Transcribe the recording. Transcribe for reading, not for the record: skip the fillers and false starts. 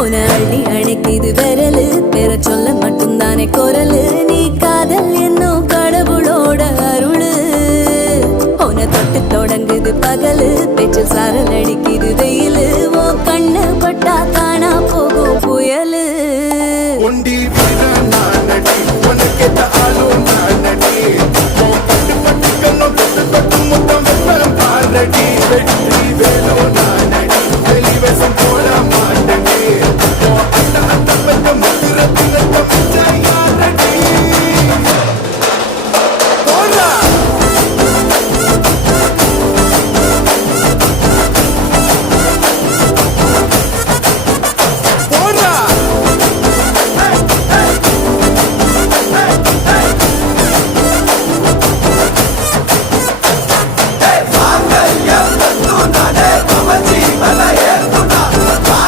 உன அள்ளி அணைக்குது விரலு பெற சொல்ல மட்டும்தானே குரலு நீ காதல் என்னும் கடவுளோட அருளு உன தொட்டு தொடங்குது பகலு பேச்சில் சாரல் அடிக்குது வெயிலு ஓ கண்ணு பட்டா காணா போகும் புயலு ஒண்டி வீரன் நானடி உனக்கேத்த ஆளும் நானடி பட்டு பட்டு கண்ணம் தொட்டு தொட்டு முத்தம் வெப்பம் பாரடி வெற்றி வேணும்